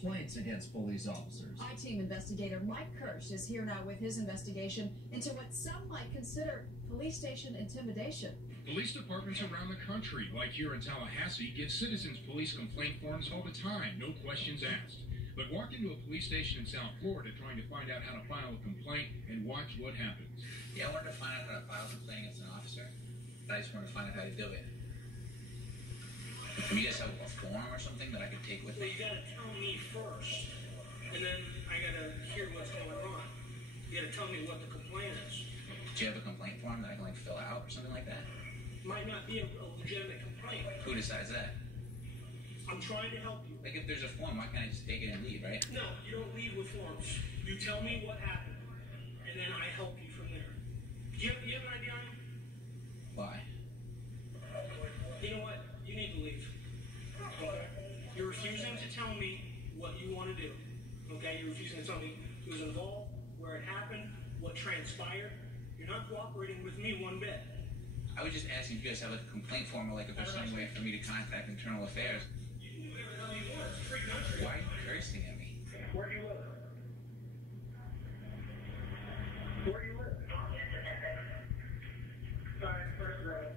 complaints against police officers. I-Team investigator Mike Kirsch is here now with his investigation into what some might consider police station intimidation. Police departments around the country, like here in Tallahassee, give citizens police complaint forms all the time, no questions asked. But walk into a police station in South Florida trying to find out how to file a complaint and watch what happens. Yeah, I wanted to find out how to file a complaint against an officer. I just wanted to find out how to do it. Can you guys have a form or something that I could take with me? You gotta tell me first, and then I gotta hear what's going on. You gotta tell me what the complaint is. Do you have a complaint form that I can fill out or something like that? Might not be a legitimate complaint. Who decides that? I'm trying to help you. Like if there's a form, why can't I just take it and leave, right? No, you don't leave with forms. You tell me what happened, and then I help you from there. Do you have an idea on it? Why? You know what? You need to leave. Okay? You're refusing to tell me what you want to do. Okay? You're refusing to tell me who was involved, where it happened, what transpired. You're not cooperating with me one bit. I was just asking if you guys have a complaint form or like if there's some way for me to contact Internal Affairs. You can do whatever the hell you want. It's a free country. Why are you cursing at me? Where do you live? Where do you live? Alright, first grade.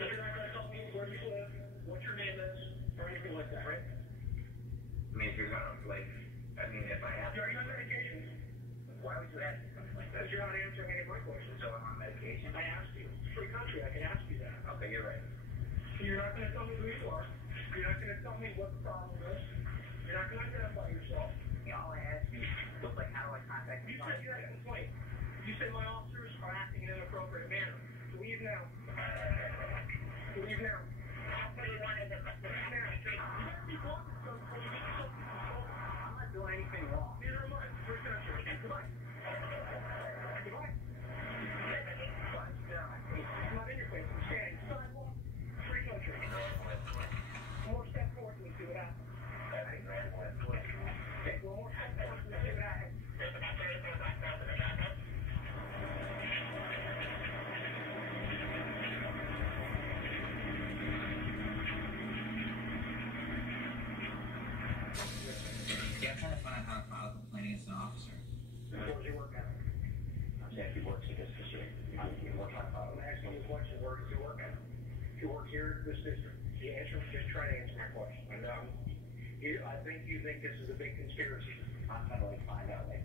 So you're not going to tell me where you live, what your name is, or anything like that, right? I mean, if you're not, like, I mean, if I have to. Are you on medication? Why would you ask me something like that? Because you're not answering any of my questions. So I'm on medication? I asked you. It's a free country. I can ask you that. Okay, you're right. So you're not going to tell me who you are. You're not going to tell me what the problem is. You're not going to identify yourself. You know, all I asked you was, like, how do I contact You said you had a complaint. You said my officers are acting in an inappropriate manner. Leave now. Leave now. I'll put you on as a customer. Leave now. You better be talking to them before you get yourself in trouble. I'm not doing anything wrong. Neither am I. Free country. Goodbye. Goodbye. I'm not in your place. I'm standing. Sidewalk. Free country. One more step forward and we see what happens. Okay, one more step forward and we see what happens. Yeah, I'm trying to find out how to file a complaint against an officer. Where's your work at? I'm saying he works against the city. I'm asking you a question. Where does he work at? You work here in this district. You answer, just try to answer my question. And I think you think this is a big conspiracy. trying to like find out like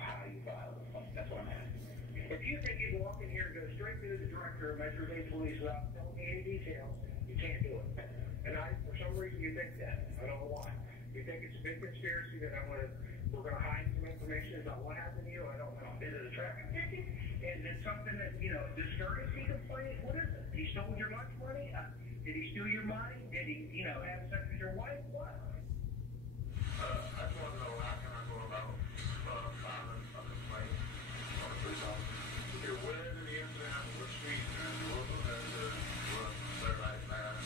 how you file the complaint. That's what I'm asking. If you think you can walk in here and go straight to the director of Metro Dade Police without telling me any details, you can't do it. And for some reason you think that. I don't know why. You think it's a big conspiracy that we're going to hide some information about what happened to you? I don't know. Is it a traffic ticket? Is it something that, discourteousy complaint? What is it? He stole your lunch money? Did he steal your money? Did he, have sex with your wife? What? I just want to know how can I go about filing a complaint on a police officer. Okay, where did the incident happen? What street? And what was that? What third life path?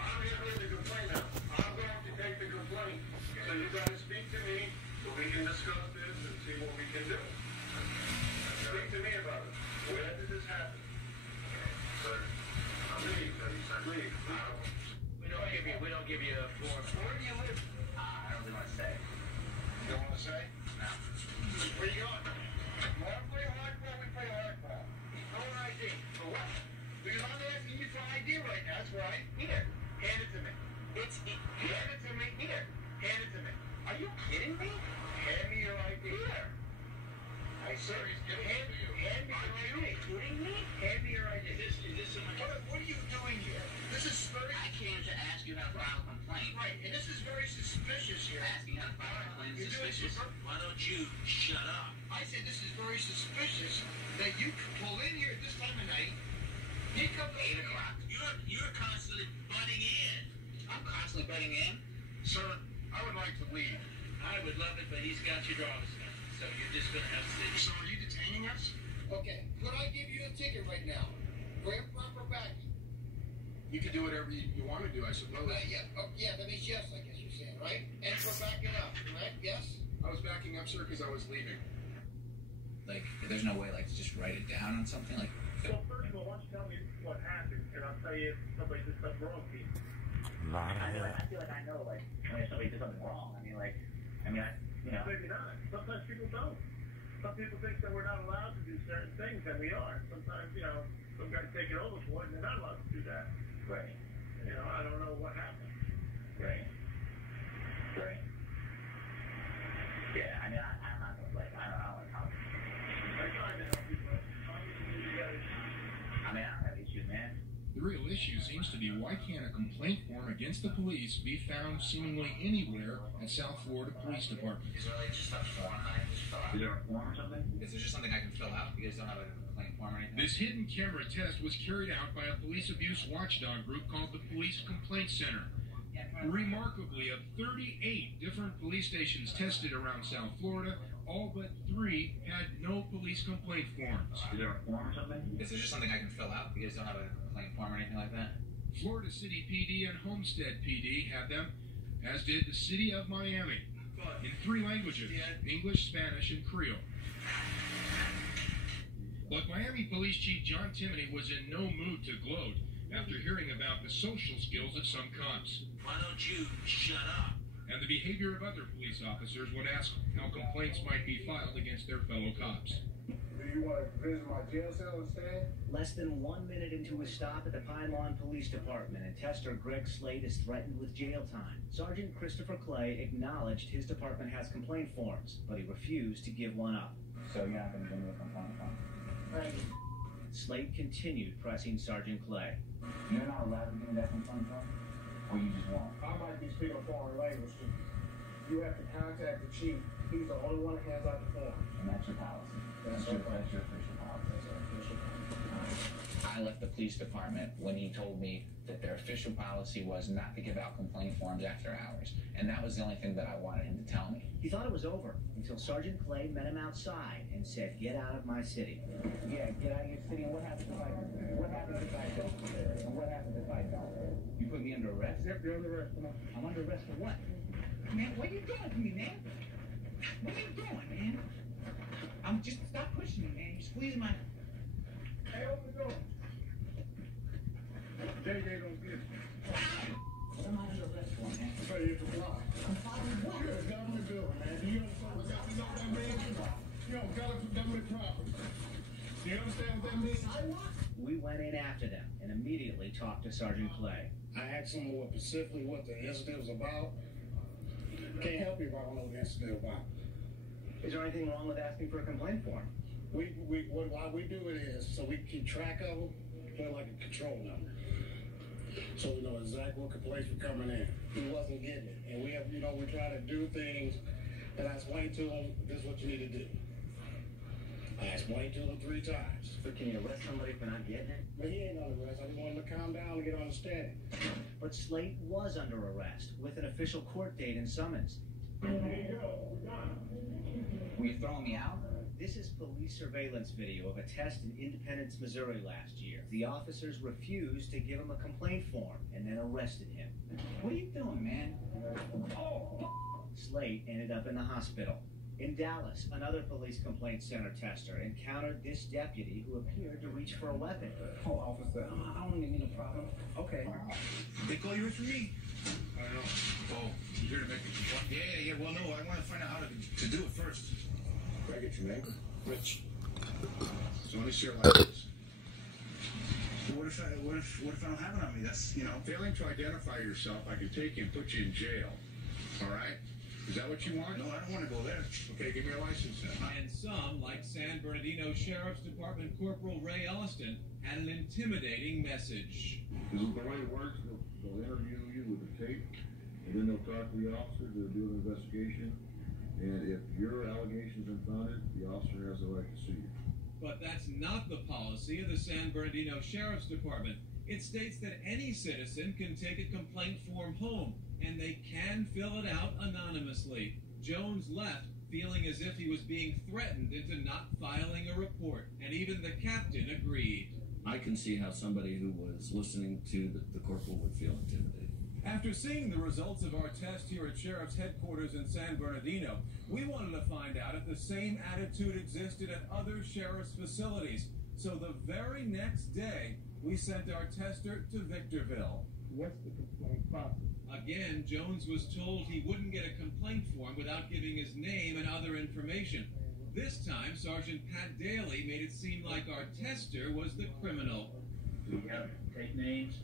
I'm here with the complaint now. I'm going to take the complaint. So you got to speak to me so we can discuss this and see what we can do. Speak to me about it. Where did this happen? Sir, please. We don't give you a form. Where do you live? I don't really want to say. You don't want to say? No. Where you going? You want to play hardball? We play hardball. No ID. For what? Because I'm asking you for ID right now. That's right. Here. Hand it to me. Hand it to me. Here. Hand it to me. Are you kidding me? Hand me your ID. Here. I sir, he's giving it to you. Hand me your ID. Are you kidding me? Hand me your ID. Is this What are you doing here? This is very... I came to ask you how to file a complaint. Right, and this is very suspicious here. Asking how to file a complaint is suspicious. Why don't you shut up? I said this is very suspicious that you pull in here at this time of night. You come 8 o'clock. You're constantly butting in. I'm constantly butting in? Sir, I would like to leave. I would love it, but he's got your driver's license, so you're just going to have to sit. So are you detaining us? Okay, could I give you a ticket right now for improper backing? You can do whatever you want to do, I suppose. Yeah, that means yes, I guess you're saying, right? And for backing up, correct? Yes? I was backing up, sir, because I was leaving. Like, there's no way, to just write it down on something? Like, Well, first of all, why don't you tell me what happened, and I'll tell you if somebody did something wrong to you. A lot of I feel like I know, I mean, if somebody did something wrong, you know. Maybe not. Sometimes people don't. Some people think that we're not allowed to do certain things, and we are. Sometimes, some guys take it overboard, and they're not allowed to do that. Right. I don't know what happened. Right. Yeah, I'm not gonna blame. I don't want to talk. I'm trying to help you, but obviously you guys. I don't have issues, man. The real issue seems to be why can't a complaint form against the police be found seemingly anywhere at South Florida Police Department? Is there like just a form I can just fill out? Is there a form or something? Is there just something I can fill out? You guys don't have a complaint form or anything? This hidden camera test was carried out by a police abuse watchdog group called the Police Complaint Center. Remarkably, of 38 different police stations tested around South Florida, all but 3 had no police complaint forms. Is there a form or something? Is there just something I can fill out? You guys don't have a complaint form or anything like that? Florida City PD and Homestead PD had them, as did the City of Miami, in 3 languages, English, Spanish, and Creole. But Miami Police Chief John Timoney was in no mood to gloat after hearing about the social skills of some cops. Why don't you shut up? And the behavior of other police officers would ask how complaints might be filed against their fellow cops. Do you want to visit my jail cell instead? Less than 1 minute into his stop at the Pine Lawn Police Department, and tester Greg Slade is threatened with jail time. Sergeant Christopher Clay acknowledged his department has complaint forms, but he refused to give one up. So you're not going to give me a complaint form? Slade continued pressing Sergeant Clay. You're not allowed to give me that complaint form? Or you just won't? I might be speaking a foreign language. You have to contact the chief. He's the only one that hands out the form. And that's your policy. That's your official policy. I left the police department when he told me that their official policy was not to give out complaint forms after hours. And that was the only thing that I wanted him to tell me. He thought it was over until Sergeant Clay met him outside and said, "Get out of my city." Yeah, get out of your city. And what happens if I don't? And what happens if I don't? You put me under arrest? Yep, you're under arrest. I'm under arrest for what? Man, what are you doing to me, man? What are you doing, man? I'm just stop pushing me, man. You're squeezing my. Hey, open the door. JJ don't get it. What am I under arrest for, man? Say it's a block. I'm following what? You're a government building, man. Do you understand what that means? You know, government property. Do you understand what that means? We went in after them and immediately talked to Sergeant Clay. I asked him specifically what the incident was about. Can't help you if I don't know what the incident about. Is there anything wrong with asking for a complaint form? Why we do it is so we can keep track of them, put like a control number. So we know exactly what complaints were coming in. He wasn't getting it. And we try to do things, and I explained to him, this is what you need to do. I explained to him 3 times. But can you arrest somebody for not getting it? But he ain't under arrest. I just want him to calm down and get understanding. But Slate was under arrest with an official court date and summons. There you go. We're done. Were you throwing me out? This is police surveillance video of a test in Independence, Missouri last year. The officers refused to give him a complaint form and then arrested him. What are you doing, man? Slate ended up in the hospital. In Dallas, another police complaint center tester encountered this deputy who appeared to reach for a weapon. Oh, officer, I don't even mean a problem. Okay. They call you in for me? I don't know. Oh, you here to make a complaint? Yeah. Well, no, I want to find out how to do it first. Can I get your name? Rich. So let me share like this. What if I don't have it on me? That's, Failing to identify yourself, I could take you and put you in jail. All right? Is that what you want? No, I don't want to go there. Okay, give me your license then. And some, like San Bernardino Sheriff's Department Corporal Ray Elliston, had an intimidating message. This is the way it works. They'll interview you with the tape, and then they'll talk to the officer. They'll do an investigation. And if your allegations are founded, the officer has the right to sue you. But that's not the policy of the San Bernardino Sheriff's Department. It states that any citizen can take a complaint form home, and they can fill it out anonymously. Jones left feeling as if he was being threatened into not filing a report, and even the captain agreed. I can see how somebody who was listening to the corporal would feel intimidated. After seeing the results of our test here at Sheriff's headquarters in San Bernardino, we wanted to find out if the same attitude existed at other sheriff's facilities. So the very next day, we sent our tester to Victorville. What's the complaint process? Again, Jones was told he wouldn't get a complaint form without giving his name and other information. This time, Sergeant Pat Daly made it seem like our tester was the criminal. We have to take names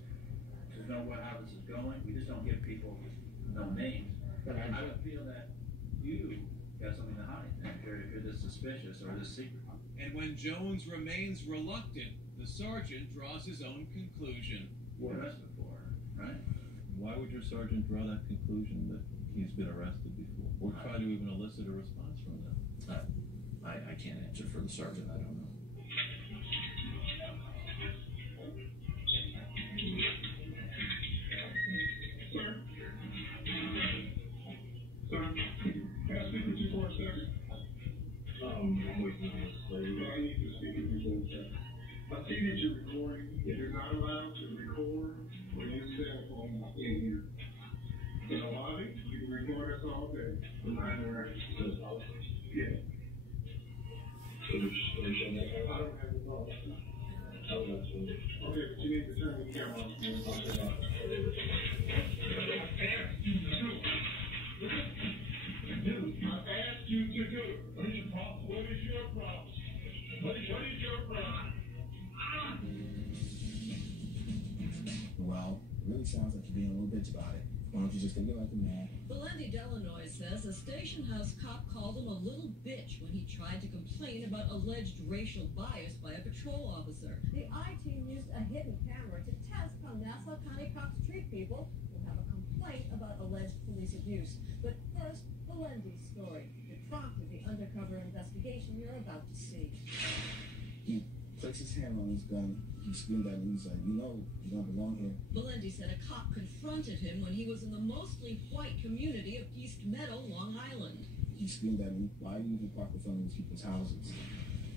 to know how this is going. We just don't give people no names. But I would feel that you got something to hide if you're this suspicious or this secret. And when Jones remains reluctant, the sergeant draws his own conclusion. We're arrested for, right? Why would your sergeant draw that conclusion that he's been arrested before? Or try to even elicit a response from them? I can't answer for the sergeant. I don't know. Sir? Sir? Can I speak with you for a second? I'm waiting on this lady. I need to speak with you for a second. I see that you're recording. You're not allowed to record on your cell phone in here. In the lobby, you can record us all day. Yeah. I don't have the phone. Okay, but you need to turn the camera on. I asked you to do it. What is your problem? What is your problem? What is your problem? Well, it really sounds like you're being a little bitch about it. Why don't you just take it like a man? Belendy Delanoy says a station house cop called him a little bitch when he tried to complain about alleged racial bias by a patrol officer. The I-team used a hidden camera to test how Nassau County cops treat people who have a complaint about alleged police abuse. But first, Belendy's story, the prompted the undercover investigation you're about to see. He placed his hand on his gun. He screamed at me. He's like, you know, you don't belong here. Belendy said a cop confronted him when he was in the mostly white community of East Meadow, Long Island. He screamed at me, why do you even park in front of these people's houses?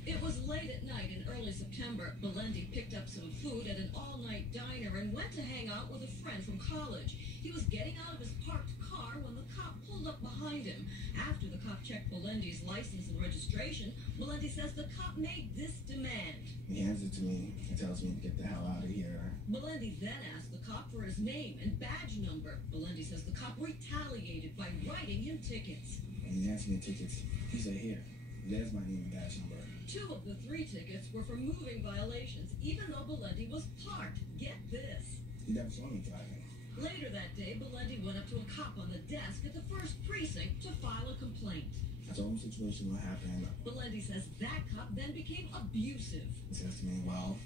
It was late at night in early September. Belendy picked up some food at an all-night diner and went to hang out with a friend from college. He was getting out of his parked car when the cop pulled up behind him. After the cop checked Belendy's license and registration, Belendy says the cop made this demand. He hands it to me and tells me to get the hell out of here. Belendy then asked the cop for his name and badge number. Belendy says the cop retaliated by writing him tickets. And he asked me tickets. He said, here, there's my name and badge number. 2 of the 3 tickets were for moving violations, even though Belendy was parked. Get this. He never saw me driving. Later that day, Belendy went up to a cop on the desk at the 1st precinct to file a complaint. I told him the situation what happened. Belendy says that cop then became abusive. He says to me, well,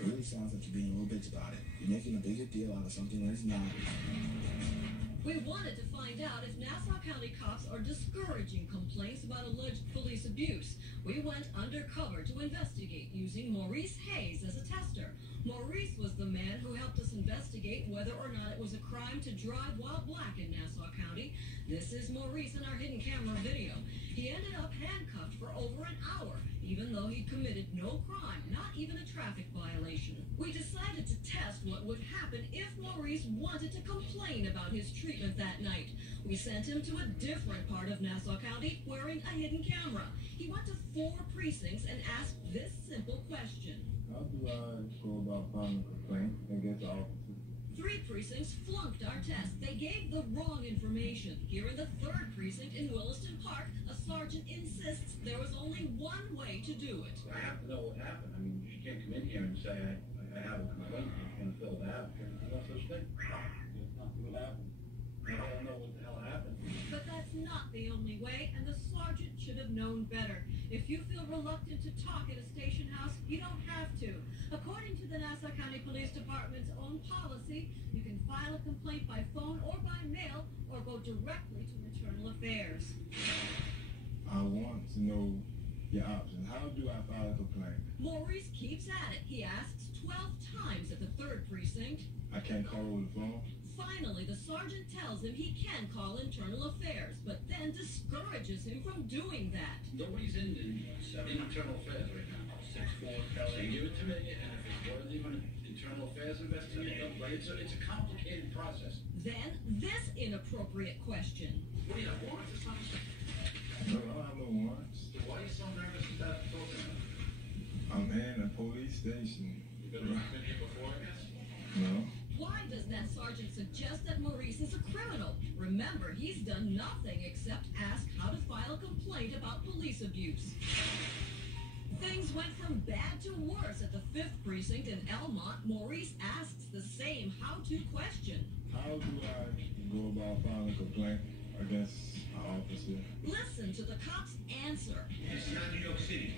it really sounds like you're being a little bitch about it. You're making a bigger deal out of something that is not. We wanted to find out if Nassau County cops are discouraging complaints about alleged police abuse. We went undercover to investigate using Maurice Hayes as a tester. Maurice was the man who helped us investigate whether or not it was a crime to drive while black in Nassau County. This is Maurice in our hidden camera video. He ended up handcuffed for over an hour, even though he committed no crime, not even a traffic violation. We decided to test what would happen if Maurice wanted to complain about his treatment that night. We sent him to a different part of Nassau County wearing a hidden camera. He went to 4 precincts and asked this simple question. How do I go about filing a complaint and get the officer? 3 precincts flunked our test. They gave the wrong information. Here in the 3rd precinct in Williston Park, a sergeant insists there was only one way to do it. I have to know what happened. I mean, you can't come in here and say, I have a complaint and fill it out. There's no such thing. There's nothing what happened. I don't know what the hell happened. But that's not the only way, and the sergeant should have known better. If you feel reluctant to talk at a station house, you don't have to. According to the Nassau County Police Department's own policy, you can file a complaint by phone or by mail, or go directly to Internal Affairs. I want to know your options. How do I file a complaint? Maurice keeps at it. He asks 12 times at the 3rd precinct. I can't call over the phone? Finally, the sergeant tells him he can call Internal Affairs, but then discourages him from doing that. Nobody's in Internal Affairs right now. 6-4, so give it to me, and if it's worthy of an Internal Affairs investigation, but it's a complicated process. Then, this inappropriate question. What do you have, warrants or something? No, I don't have no warrants. Why are you so nervous about talking about it? I'm in a police station. You've been here before, I guess? No. Why does that sergeant suggest that Maurice is a criminal? Remember, he's done nothing except ask how to file a complaint about police abuse. Things went from bad to worse at the 5th Precinct in Elmont. Maurice asks the same how-to question. How do I go about filing a complaint against an officer? Listen to the cop's answer. This is not New York City.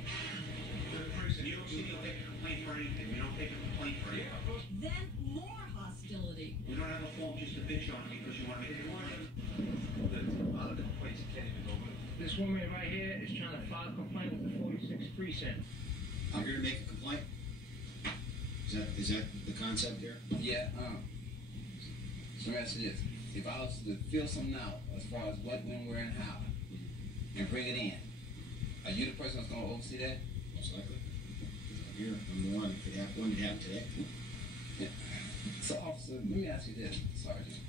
In New York City, you'll take a complaint for anything. We don't take a complaint for anything. Then more hostility. We don't have a form just to bitch on because you want to make it work. A lot of the complaints you can't even go with. This woman right here is trying to file a complaint with the 46th precinct. I'm here to make a complaint. Is that the concept here? Yeah, so let me ask you this. If I was to fill something out as far as what, when, where, and how, and bring it in, are you the person that's going to oversee that? Most likely. I'm here. I'm the one. If it happened, it happened today. Yeah. So, officer, let me ask you this, Sergeant.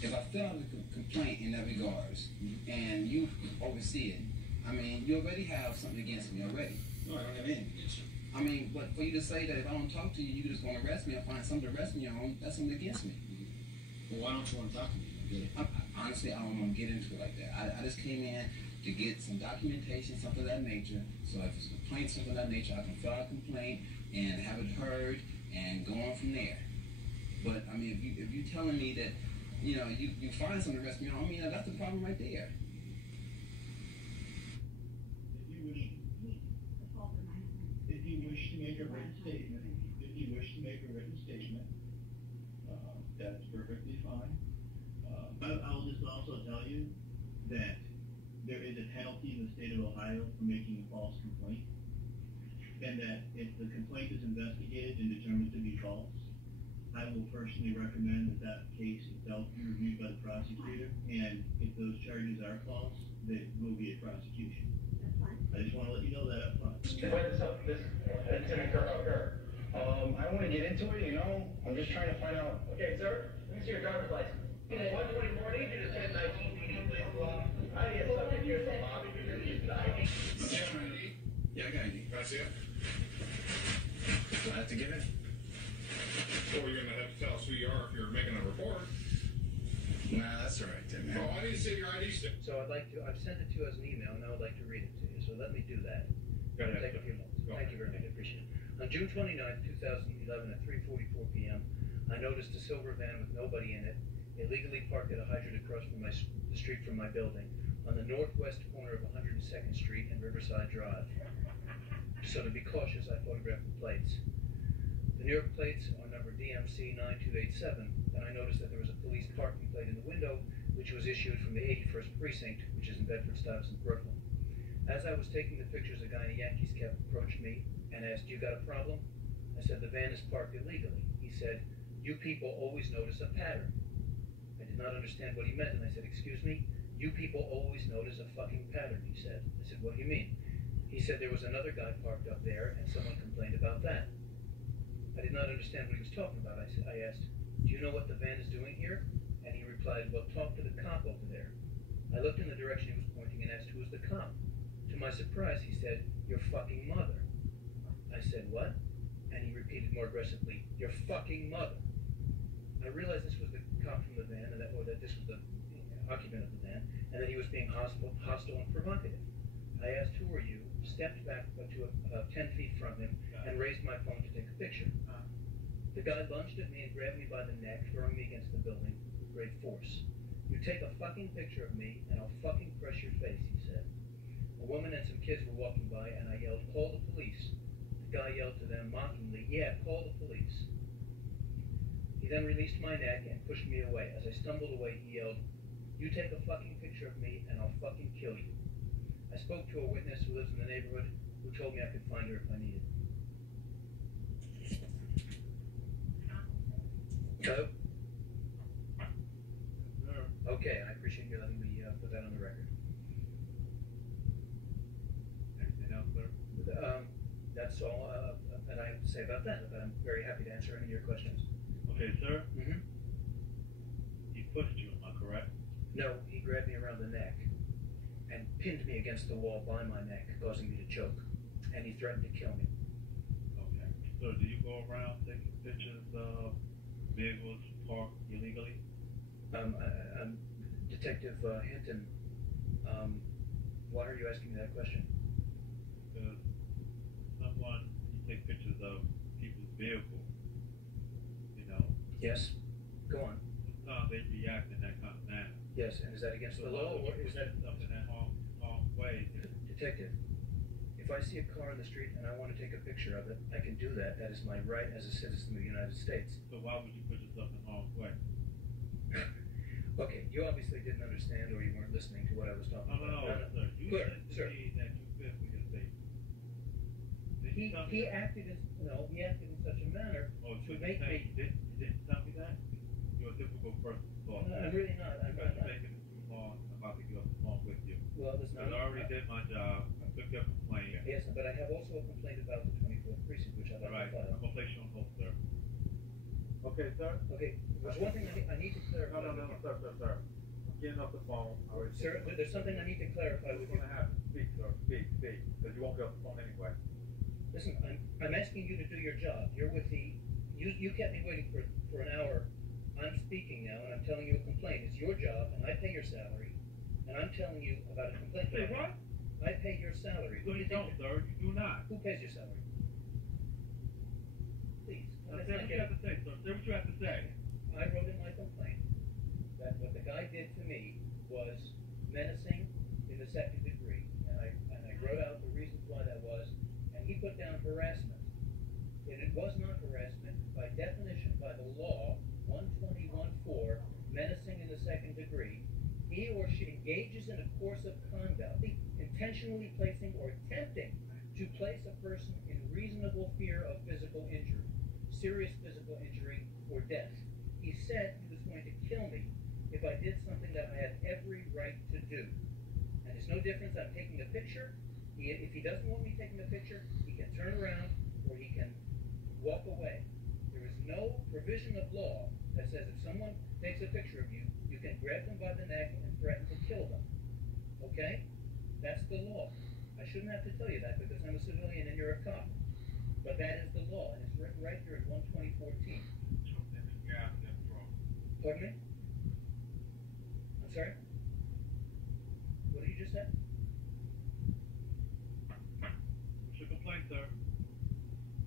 If I fill out a complaint in that regards, and you oversee it, I mean, you already have something against me already. No, I don't have anything against you. I mean, but for you to say that if I don't talk to you, you're just going to arrest me or find something to arrest me on, that's something against me. Well, why don't you want to talk to me? I get it. Honestly, I don't want to get into it like that. I just came in to get some documentation, something of that nature. So if it's a complaint, something of that nature, I can fill out a complaint and have it heard and go on from there. But I mean, if you telling me that, you know, you find something to arrest me on, I mean, that's the problem right there. If you wish to make a written statement, that's perfectly fine. I will just also tell you that there is a penalty in the state of Ohio for making a false complaint, and that if the complaint is investigated and determined to be false, I will personally recommend that case itself be reviewed by the prosecutor, and if those charges are false, there will be a prosecution. I just want to let you know that up front. This incident occurred. I don't want to get into it, you know. I'm just trying to find out. Okay, sir, let me see your driver's license. 124, I need you to send 19 PD, please. I need something here from Bobby. Yeah, I got ID. That's it. Do I have to give it? So you're going to have to tell us who you are if you're making a report. Nah, that's all right, Tim. Oh, I need to see your ID stick. So I've sent it to you as an email, and I would like to read it to you. So let me do that. It'll take a few moments. Thank you very much. I appreciate it. On June 29th, 2011 at 3:44 p.m., I noticed a silver van with nobody in it, illegally parked at a hydrant across from the street from my building, on the northwest corner of 102nd Street and Riverside Drive. So to be cautious, I photographed the plates. The New York plates are number DMC 9287, and I noticed that there was a police parking plate in the window, which was issued from the 81st Precinct, which is in Bedford-Stuyvesant, Brooklyn. As I was taking the pictures, a guy in a Yankees cap approached me and asked, "You got a problem?" I said, "The van is parked illegally." He said, "You people always notice a pattern." I did not understand what he meant, and I said, "Excuse me? You people always notice a fucking pattern," he said. I said, "What do you mean?" He said, "There was another guy parked up there, and someone complained about that." I did not understand what he was talking about. I asked, "Do you know what the van is doing here?" And he replied, "Well, talk to the cop over there." I looked in the direction he was pointing and asked, "Who is the cop?" To my surprise, he said, "Your fucking mother." I said, "What?" And he repeated more aggressively, "Your fucking mother." I realized this was the cop from the van, or that this was the occupant of the van, and that he was being hostile and provocative. I asked, "Who are you?" Stepped back to about 10 feet from him, and raised my phone to take a picture. The guy lunged at me and grabbed me by the neck, throwing me against the building with great force. "You take a fucking picture of me, and I'll fucking crush your face," he said. A woman and some kids were walking by, and I yelled, "Call the police." The guy yelled to them mockingly, "Yeah, call the police." He then released my neck and pushed me away. As I stumbled away, he yelled, "You take a fucking picture of me, and I'll fucking kill you." I spoke to a witness who lives in the neighborhood, who told me I could find her if I needed. Hello? Okay, I appreciate you letting me put that on the record. Anything else, sir? That's all that I have to say about that, but I'm very happy to answer any of your questions. Okay, sir. Mm-hmm. He pushed you, am I correct? No, he grabbed me around the neck and pinned me against the wall by my neck, causing me to choke, and he threatened to kill me. Okay. So do you go around taking pictures of vehicles parked illegally? I'm Detective Hinton. Why are you asking me that question? Because someone, you take pictures of people's vehicles, you know? Yes. Go on. Sometimes they react in that kind of manner. Yes, and is that against the law, or is that something that harm's way? Detective? If I see a car in the street and I want to take a picture of it, I can do that. That is my right as a citizen of the United States. So why would you put yourself in harm's way? Okay, you obviously didn't understand, or you weren't listening to what I was talking about. No, sir. You Clear, said to sir. me that you fear for your safety. He acted in such a manner to make me. You didn't tell me that? You're a difficult person to talk to. I'm really not. I'm not. taking it too long. I'm about to get off the phone with you. Well, listen, I already did my job. I took your complaint. Yes, but I have also a complaint about the 24th precinct, which I'd like to file. I'm going to place you on hold, sir. Okay, sir? Okay, there's one thing I need to clarify. No, sir. I'm getting off the phone. Sir, there's something I need to clarify with you. What's going to happen? Speak, sir. Speak. Because you won't get off the phone anyway. Listen, I'm asking you to do your job. You're with the... You kept me waiting for an hour. I'm speaking now, and I'm telling you a complaint. It's your job, and I pay your salary. And I'm telling you about a complaint. Say what? I pay your salary. No, you don't, sir. You do not. Who pays your salary? Please. Say what you have to say, sir. Say what you have to say. I wrote in my complaint that what the guy did to me was menacing in the second degree. And I wrote out the reasons why that was. And he put down harassment. And it was not harassment by definition, by the law, 121.4, menacing in the second degree. He or she engages in a course of conduct, intentionally placing or attempting to place a person in reasonable fear of physical injury, serious physical injury, or death. He said he was going to kill me if I did something that I had every right to do. And there's no difference. I'm taking a picture. If he doesn't want me taking a picture, he can turn around or he can walk away. There is no provision of law that says if someone takes a picture of you, you can grab them by the neck and threaten to kill them. Okay? That's the law. I shouldn't have to tell you that because I'm a civilian and you're a cop. But that is the law, and it's written right here in 12014. Pardon me? I'm sorry? What did you just say? What's your complaint, sir?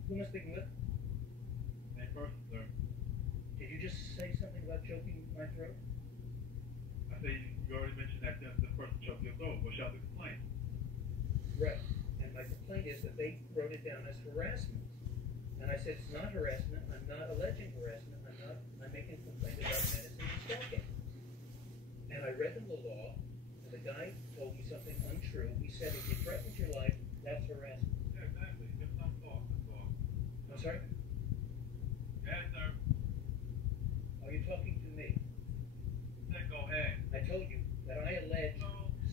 Who am I speaking with? Same person, sir. Did you just say something about choking my throat? I say you already mentioned that the person choked your throat. What's your complaint? Right. And my complaint is that they wrote it down as harassment. And I said it's not harassment. I'm not alleging harassment. I'm making a complaint about menacing and stalking. And I read them the law, and the guy told me something untrue. He said if you threaten your life, that's harassment. Yeah, exactly. Give some thought. I'm sorry? Yes, sir. Are you talking to me? Then go ahead. I told you that I alleged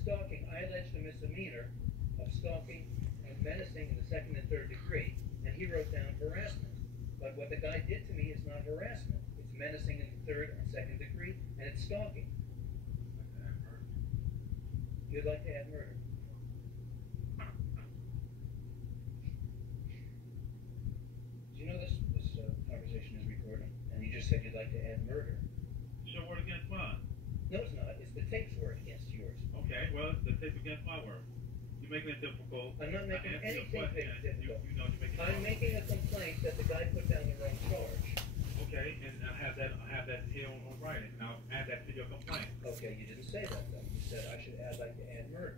stalking. I alleged a misdemeanor of stalking and menacing in the second and third degree, and he wrote down harassment. But what the guy did to me is not harassment. It's menacing in the third and second degree, and it's stalking. You'd like to add murder? Do you know this conversation is recorded? And you just said you'd like to add murder. It's your word against mine. No, it's not. It's the tape's word against yours. Okay, well, the tape against my word. You're making it difficult. I'm not making anything difficult. You know you're making I'm making a complaint that the guy put down the wrong charge. Okay, and I have that here on writing, and I'll add that to your complaint. Okay, you didn't say that though. You said I should like to add murder.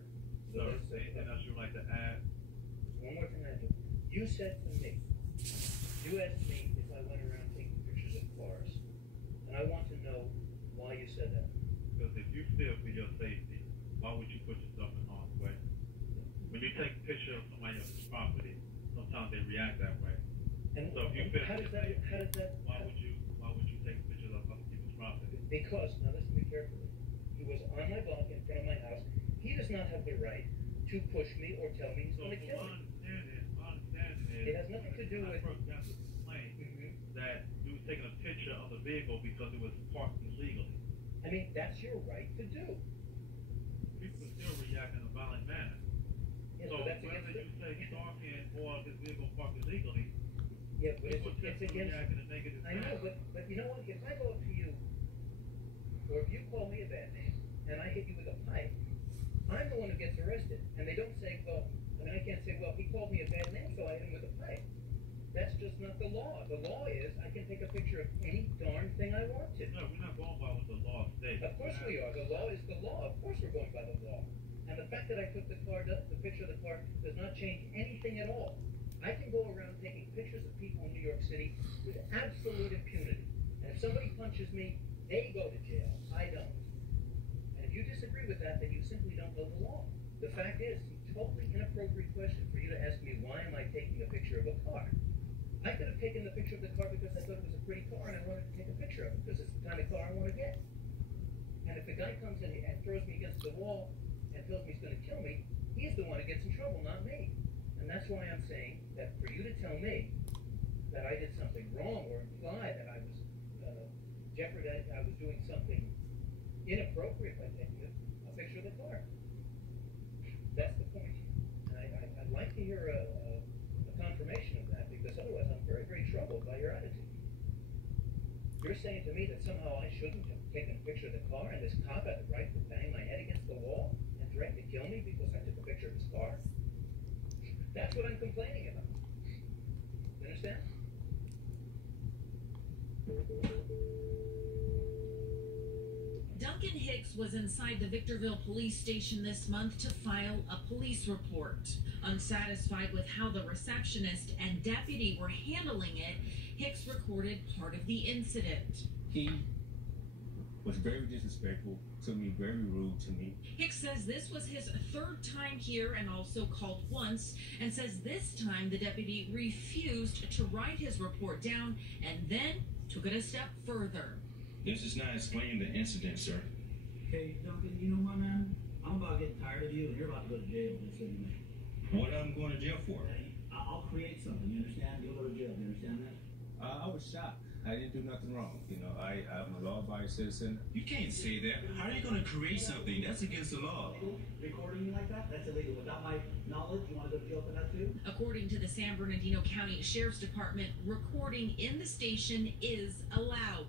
So anything else you'd like to add? One more thing I do. You said to me, you asked me if I went around taking pictures of cars, and I want to know why you said that. Because if you fear for your safety, why would you put yourself in harm's way? When you take a picture of somebody else's property, sometimes they react that way. And so if you fear for your safety, why would you take pictures of other people's property? Because, now listen to me carefully, he was on my block in front of my house. He does not have the right to push me or tell me he's going to kill me. My understanding is it has nothing to do with... I first got the complaint that you were taking a picture of the vehicle because it was parked illegally. I mean, that's your right to do. People still react in a violent manner. Yeah, so that's whether you say stalking or this vehicle parked illegally, Yeah, but it's against. I know, but you know what? If I go up to you, or if you call me a bad name, and I hit you with a pipe, I'm the one who gets arrested. And they don't say, well, I mean, I can't say, well, he called me a bad name, so I hit him with a pipe. That's just not the law. The law is I can take a picture of any darn thing I want to. No, we're not going by what the law states. Of course we are. The law is the law. Of course we're going by the law. And the fact that I took the picture of the car does not change anything at all. I can go around taking pictures of people in New York City with absolute impunity. And if somebody punches me, they go to jail. I don't. And if you disagree with that, then you simply don't know the law. The fact is, it's a totally inappropriate question for you to ask me, why am I taking a picture of a car? I could have taken the picture of the car because I thought it was a pretty car and I wanted to take a picture of it because it's the kind of car I want to get. And if the guy comes in and throws me against the wall and tells me he's going to kill me, he's the one who gets in trouble, not me. And that's why I'm saying that for you to tell me that I did something wrong or imply that I was jeopardizing, I was doing something inappropriate by taking a picture of the car. That's the point. And I'd like to hear a confirmation of that, because otherwise I'm very, very troubled by your attitude. You're saying to me that somehow I shouldn't have taken a picture of the car and this cop had the right to bang my head against the wall and threaten to kill me because I took a picture of his car? That's what I'm complaining about. You understand? Duncan Hicks was inside the Victorville police station this month to file a police report. Unsatisfied with how the receptionist and deputy were handling it, Hicks recorded part of the incident. He was very disrespectful to me, very rude to me. Hicks says this was his third time here and also called once, and says this time the deputy refused to write his report down and then took it a step further. This is not explaining the incident, sir. Hey, Duncan, you know what, man? I'm about getting tired of you, and you're about to go to jail just so you know. What am I going to jail for? I'll create something, you understand? You'll go to jail, you understand that? I was shocked. I didn't do nothing wrong. You know, I'm a law-abiding citizen. You can't say that. How are you going to create something? That's against the law. Recording you like that? That's illegal. Without my knowledge, you want to go to jail for that too? According to the San Bernardino County Sheriff's Department, recording in the station is allowed.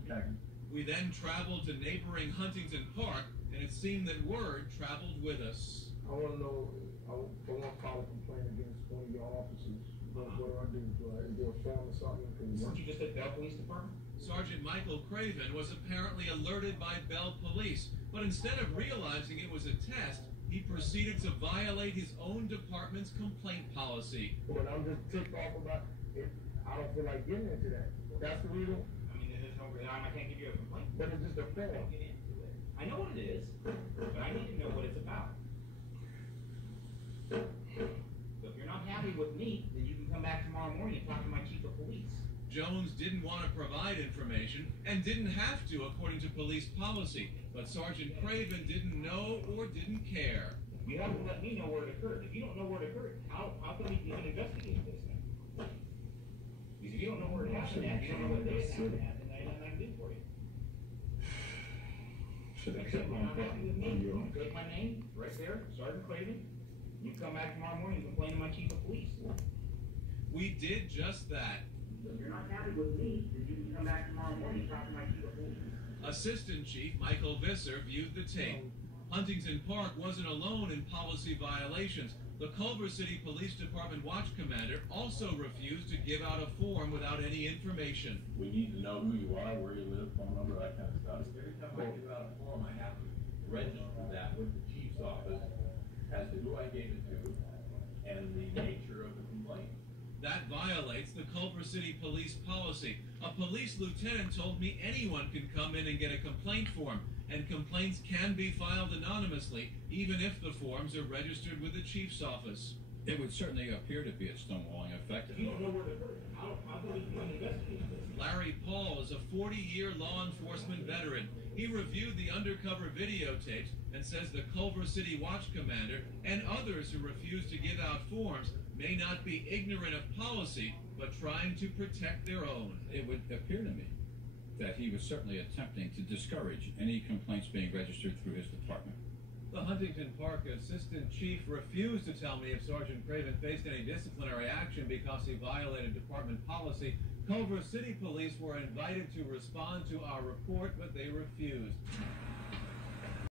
We then traveled to neighboring Huntington Park, and it seemed that word traveled with us. I want to know, I want to file a complaint against one of your officers. What do I do? Is there a film or something? Weren't you just at Bell Police Department? Sergeant Michael Craven was apparently alerted by Bell Police, but instead of realizing it was a test, he proceeded to violate his own department's complaint policy. But I'm just ticked off about it. I don't feel like getting into that. That's the reason. I mean, there's no reason I can't give you a complaint. But it's just a form. Don't get into it. I know what it is, but I need to know what it's about. So if you're not happy with me, then you can come back tomorrow morning and talk to my chief of police. Jones didn't want to provide information and didn't have to, according to police policy, but Sergeant Craven didn't know or didn't care. You have to let me know where it occurred. If you don't know where it occurred, how can we even investigate this thing? Because if you don't know where it happened at, you don't know what day it happened at, then I have nothing to do for you. Should have Except kept you're my not happy with me, you take my name, right there, Sergeant Craven. You come back tomorrow morning and complain to my chief of police. We did just that. If you're not happy with me, then you can come back tomorrow morning and talk to my chief of police. Assistant Chief Michael Visser viewed the tape. Huntington Park wasn't alone in policy violations. The Culver City Police Department watch commander also refused to give out a form without any information. We need to know who you are, where you live, phone number, that kind of stuff. Every time I give out a form, I have to register that with the chief's office as to who I gave it to and the nature of the complaint. That violates the Culver City Police policy. A police lieutenant told me anyone can come in and get a complaint form, and complaints can be filed anonymously, even if the forms are registered with the chief's office. It would certainly appear to be a stonewalling effect. If you don't know where to put it, how can we investigate this? Larry Paul is a 40-year law enforcement veteran. He reviewed the undercover videotapes and says the Culver City watch commander and others who refuse to give out forms may not be ignorant of policy, but trying to protect their own. It would appear to me that he was certainly attempting to discourage any complaints being registered through his department. The Huntington Park assistant chief refused to tell me if Sergeant Craven faced any disciplinary action because he violated department policy. Culver City Police were invited to respond to our report, but they refused.